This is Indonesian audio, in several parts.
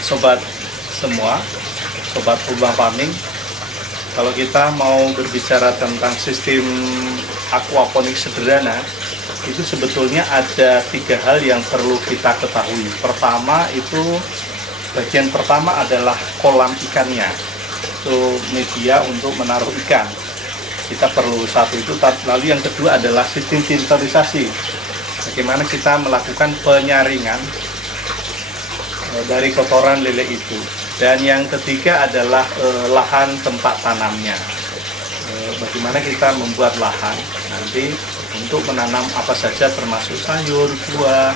Sobat semua, sobat urban farming, kalau kita mau berbicara tentang sistem aquaponik sederhana, itu sebetulnya ada 3 hal yang perlu kita ketahui. Pertama itu, bagian pertama adalah kolam ikannya, itu media untuk menaruh ikan. Kita perlu satu itu. Lalu yang kedua adalah sistem filterisasi, bagaimana kita melakukan penyaringan dari kotoran lele itu. Dan yang ketiga adalah lahan tempat tanamnya, bagaimana kita membuat lahan nanti untuk menanam apa saja, termasuk sayur, buah,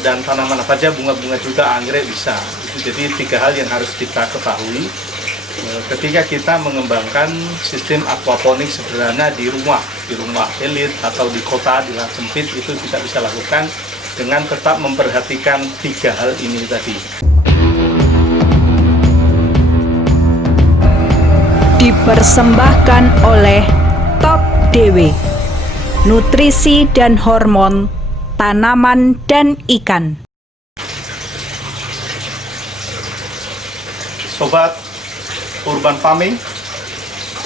dan tanaman apa saja, bunga-bunga juga, anggrek bisa. Jadi 3 hal yang harus kita ketahui ketika kita mengembangkan sistem aquaponik sederhana di rumah elit atau di kota, di lahan sempit. Itu kita bisa lakukan dengan tetap memperhatikan 3 hal ini tadi. Dipersembahkan oleh Top DW, nutrisi dan hormon tanaman dan ikan. Sobat urban farming,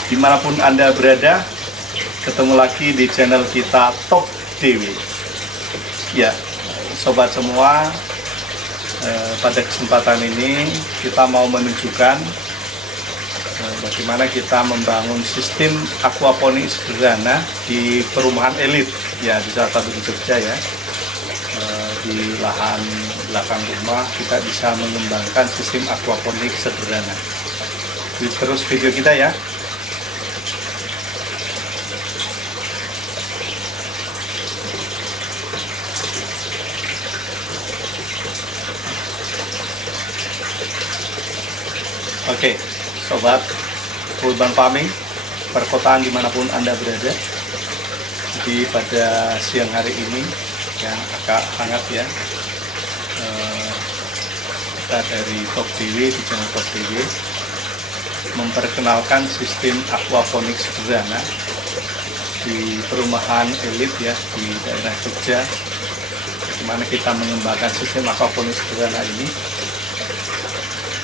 dimanapun Anda berada, ketemu lagi di channel kita Top DW. Ya, sobat semua, pada kesempatan ini kita mau menunjukkan bagaimana kita membangun sistem aquaponik sederhana di perumahan elit, ya, di salah satu di Jogja, ya. Di lahan belakang rumah kita bisa mengembangkan sistem aquaponik sederhana. Terus video kita, ya. Oke, sobat urban farming, perkotaan dimanapun Anda berada. Jadi pada siang hari ini yang agak hangat, ya, kita dari Top DW, di channel Top DW, memperkenalkan sistem aquaponik sederhana di perumahan elit, ya, di daerah Jogja. Bagaimana kita mengembangkan sistem aquaponik sederhana ini,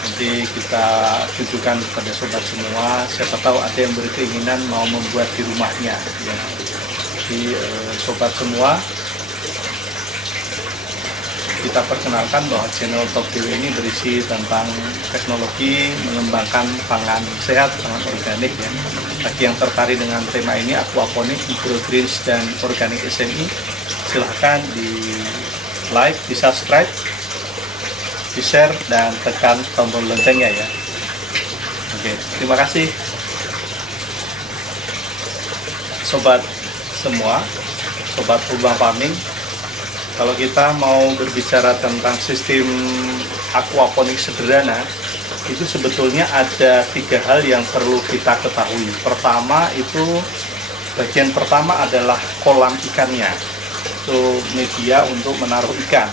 nanti kita tunjukkan kepada sobat semua. Siapa tahu ada yang berkeinginan mau membuat di rumahnya, ya. Jadi sobat semua, kita perkenalkan bahwa channel Top DW ini berisi tentang teknologi mengembangkan pangan sehat, pangan organik, ya. Bagi yang tertarik dengan tema ini, aquaponik, microgreens, dan organic SME, silahkan di like, di subscribe, di share, dan tekan tombol loncengnya, ya. Oke, terima kasih sobat semua, sobat urban farming. Kalau kita mau berbicara tentang sistem aquaponik sederhana, itu sebetulnya ada 3 hal yang perlu kita ketahui. Pertama itu, bagian pertama adalah kolam ikannya, itu media untuk menaruh ikan.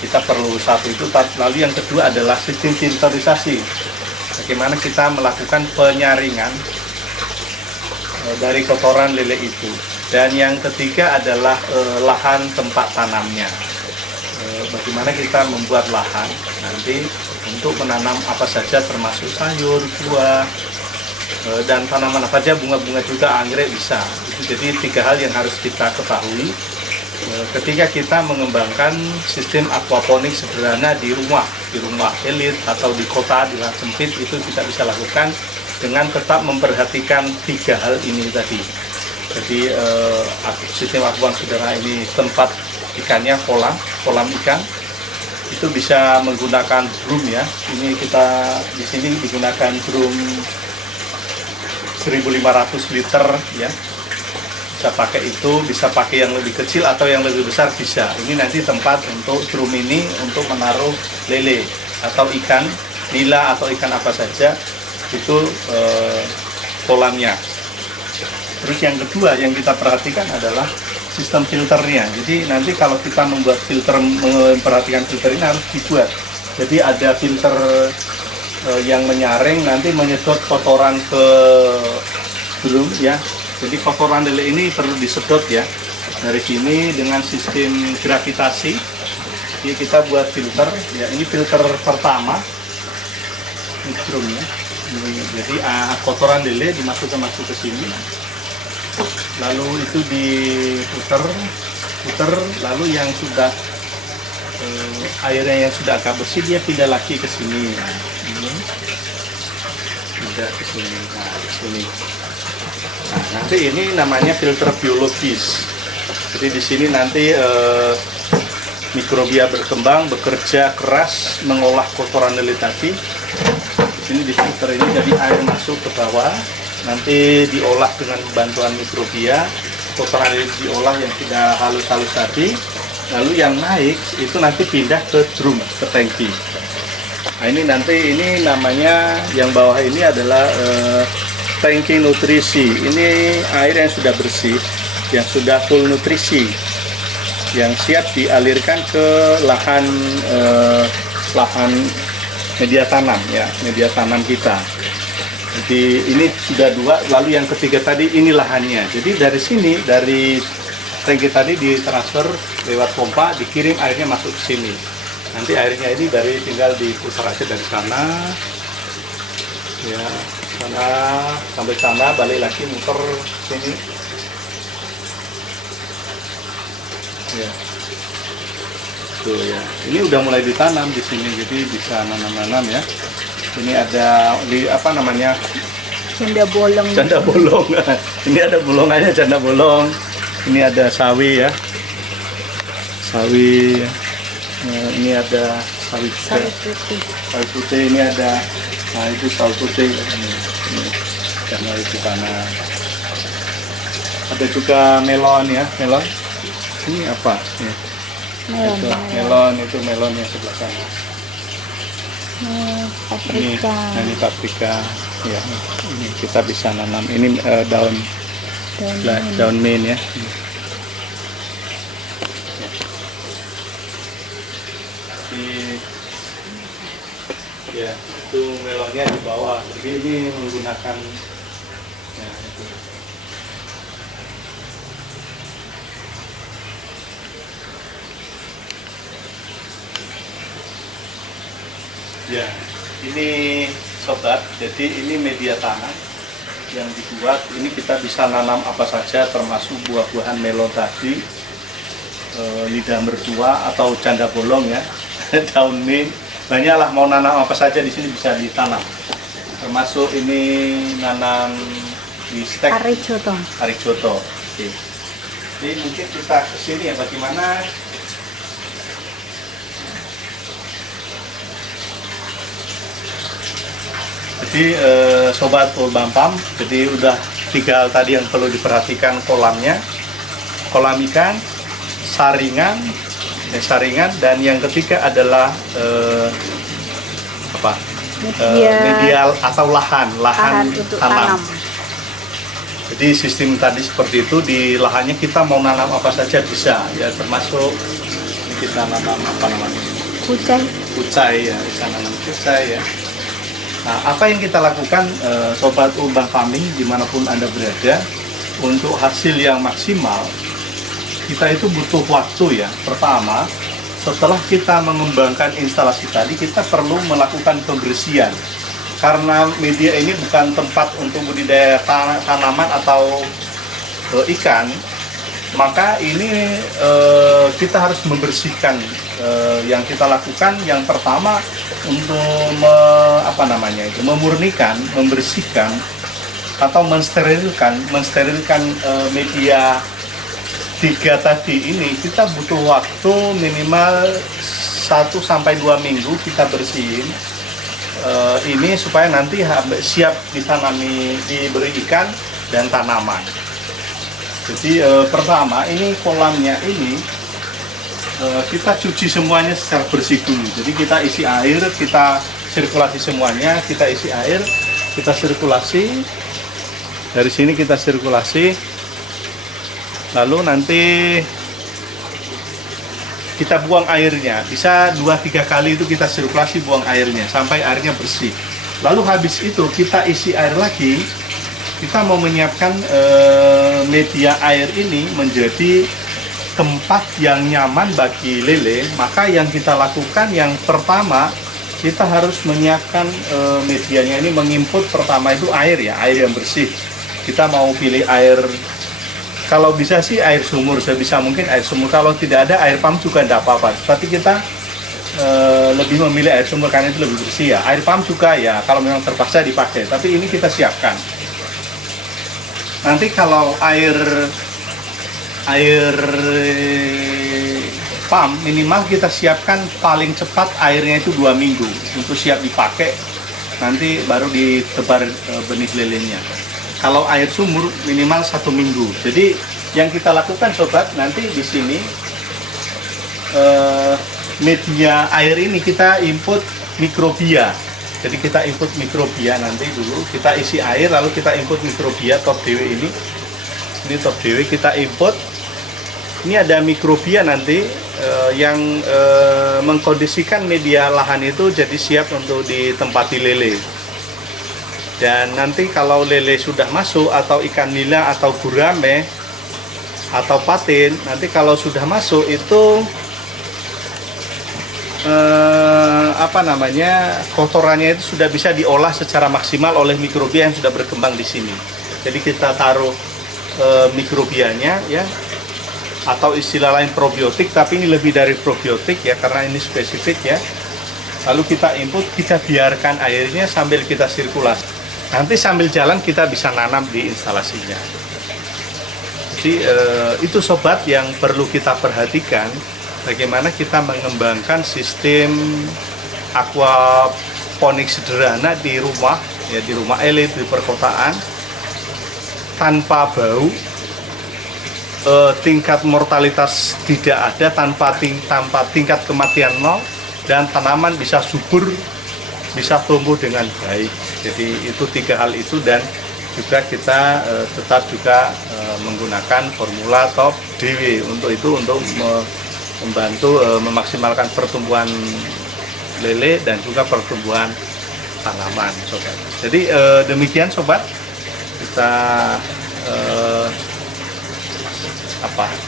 Kita perlu satu itu. Lalu yang kedua adalah sistem filterisasi, bagaimana kita melakukan penyaringan dari kotoran lele itu. Dan yang ketiga adalah lahan tempat tanamnya, bagaimana kita membuat lahan nanti untuk menanam apa saja, termasuk sayur, buah, dan tanaman apa saja, bunga-bunga juga, anggrek bisa. Jadi 3 hal yang harus kita ketahui ketika kita mengembangkan sistem aquaponik sederhana di rumah elit atau di kota, di lahan sempit. Itu kita bisa lakukan dengan tetap memperhatikan 3 hal ini tadi. Jadi sistem aquaponik sederhana ini, tempat ikannya kolam ikan, itu bisa menggunakan drum, ya. Ini kita di sini digunakan drum 1.500 liter, ya. Bisa pakai itu, bisa pakai yang lebih kecil atau yang lebih besar bisa. Ini nanti tempat untuk drum ini untuk menaruh lele atau ikan nila atau ikan apa saja, itu kolamnya. Terus yang kedua yang kita perhatikan adalah sistem filternya. Jadi nanti kalau kita membuat filter, memperhatikan filter ini harus dibuat. Jadi ada filter yang menyaring, nanti menyedot kotoran ke drum, ya. Jadi kotoran lele ini perlu disedot, ya, dari sini dengan sistem gravitasi. Jadi kita buat filter, ya ini filter pertama, ini drumnya. Jadi kotoran lele dimasukkan ke sini, lalu itu diputer, lalu yang sudah airnya yang sudah agak bersih dia pindah lagi ke sini. Nah, ini pindah ke sini, nah ke sini. Nah, nanti ini namanya filter biologis. Jadi di sini nanti mikrobia berkembang, bekerja keras, mengolah kotoran lele tadi. Di sini di filter ini jadi air masuk ke bawah, nanti diolah dengan bantuan mikrobia, kotoran lele diolah yang tidak halus-halus tadi, lalu yang naik itu nanti pindah ke drum, ke tangki. Nah ini namanya yang bawah ini adalah tangki nutrisi. Ini air yang sudah bersih, yang sudah full nutrisi, yang siap dialirkan ke lahan media tanam, ya, media tanam kita. Jadi ini sudah dua, lalu yang ketiga tadi ini lahannya. Jadi dari sini, dari tangki tadi ditransfer lewat pompa, dikirim airnya masuk ke sini. Nanti airnya ini tinggal diputar aja dari sana, ya, sana sampai sana, balik lagi muter sini. Ya. Tuh ya, ini udah mulai ditanam di sini, jadi bisa nanam-nanam ya. Ini ada apa namanya? Janda bolong. Janda bolong. Ini ada bolongannya, janda bolong. Ini ada sawi ya. Sawi. Ini ada sawi juga. Sawi putih. Sawi putih ini ada. Nah itu sawi putih. Ini karena itu tanah. Ada juga melon ya, melon. Ini apa? Ya. Melon itu melon yang sebelah sana. Paprika. Ini paprika. Ya, ini kita bisa nanam. Ini daun mint ya. Ya, itu melonnya di bawah. Jadi ini menggunakan ya, itu. Ya, ini sobat, jadi ini media tanam yang dibuat. Ini kita bisa nanam apa saja, termasuk buah-buahan melon tadi, lidah mertua atau janda bolong ya, daun mint, banyaklah mau nanam apa saja di sini bisa ditanam. Termasuk ini nanam di stek Arijoto. Oke. Jadi mungkin kita kesini ya, bagaimana jadi sobat Urban Farm, jadi udah tinggal tadi yang perlu diperhatikan kolamnya, kolam ikan, saringan, dan yang ketiga adalah media atau lahan untuk tanam. Jadi sistem tadi seperti itu, di lahannya kita mau nanam apa saja bisa ya, termasuk kita nanam apa namanya? Kucai ya, bisa nanam kucai ya. Nah, apa yang kita lakukan sobat urban farming dimanapun Anda berada, untuk hasil yang maksimal kita itu butuh waktu ya. Pertama, setelah kita mengembangkan instalasi tadi, kita perlu melakukan pembersihan, karena media ini bukan tempat untuk budidaya tanaman atau ikan, maka ini kita harus membersihkan. Yang kita lakukan yang pertama untuk memurnikan, membersihkan atau mensterilkan media 3 tadi ini. Kita butuh waktu minimal 1-2 minggu kita bersihin ini supaya nanti siap ditanami, diberi ikan dan tanaman. Jadi pertama ini kolamnya ini kita cuci semuanya secara bersih dulu. Jadi kita isi air, kita sirkulasi semuanya, kita isi air, kita sirkulasi. Dari sini kita sirkulasi. Lalu nanti kita buang airnya. Bisa 2-3 kali itu kita sirkulasi, buang airnya sampai airnya bersih. Lalu habis itu kita isi air lagi. Kita mau menyiapkan media air ini menjadi tempat yang nyaman bagi lele, maka yang kita lakukan yang pertama, kita harus menyiapkan medianya ini, menginput pertama itu air ya, air yang bersih. Kita mau pilih air, kalau bisa sih air sumur, sebisa mungkin air sumur. Kalau tidak ada air pump juga tidak apa-apa. Tapi kita lebih memilih air sumur karena itu lebih bersih ya. Air pump juga ya, kalau memang terpaksa dipakai. Tapi ini kita siapkan. Nanti kalau air pump minimal kita siapkan paling cepat airnya itu 2 minggu untuk siap dipakai. Nanti baru ditebar benih lelenya. Kalau air sumur minimal 1 minggu. Jadi yang kita lakukan sobat, nanti di sini media air ini kita input mikrobia. Jadi kita input mikrobia nanti dulu, kita isi air lalu kita input mikrobia top DW ini. Ini top DW kita input. Ini ada mikrobia nanti yang mengkondisikan media lahan itu jadi siap untuk ditempati lele. Dan nanti kalau lele sudah masuk atau ikan nila atau gurame atau patin, nanti kalau sudah masuk itu kotorannya itu sudah bisa diolah secara maksimal oleh mikrobia yang sudah berkembang di sini. Jadi kita taruh mikrobianya ya, atau istilah lain probiotik, tapi ini lebih dari probiotik ya karena ini spesifik ya. Lalu kita input, kita biarkan airnya sambil kita sirkulasi. Nanti sambil jalan kita bisa nanam di instalasinya. Jadi itu sobat yang perlu kita perhatikan, bagaimana kita mengembangkan sistem aquaponik sederhana di rumah, ya di rumah elit di perkotaan, tanpa bau, tingkat mortalitas tidak ada, tanpa tingkat kematian nol, dan tanaman bisa subur, bisa tumbuh dengan baik. Jadi itu 3 hal itu, dan juga kita tetap juga menggunakan formula top DW untuk itu, untuk membantu memaksimalkan pertumbuhan lele dan juga pertumbuhan tanaman sobat. Jadi demikian sobat, kita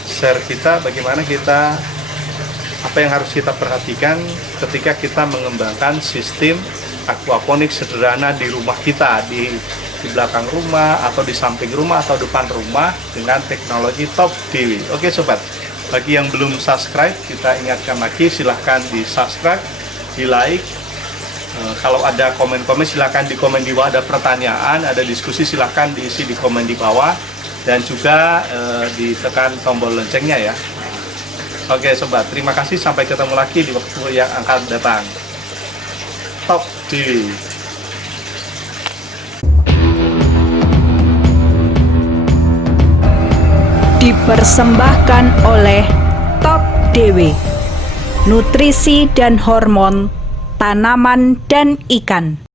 share kita bagaimana kita, apa yang harus kita perhatikan ketika kita mengembangkan sistem aquaponik sederhana di rumah kita, di belakang rumah atau di samping rumah atau depan rumah dengan teknologi top DW. Oke sobat, bagi yang belum subscribe, kita ingatkan lagi, silahkan di subscribe, di like. Kalau ada komen-komen silahkan di komen di bawah, ada pertanyaan, ada diskusi silahkan diisi di komen di bawah, dan juga ditekan tombol loncengnya ya. Oke sobat, terima kasih, sampai ketemu lagi di waktu yang akan datang. Top DW. Dipersembahkan oleh Top DW, nutrisi dan hormon tanaman dan ikan.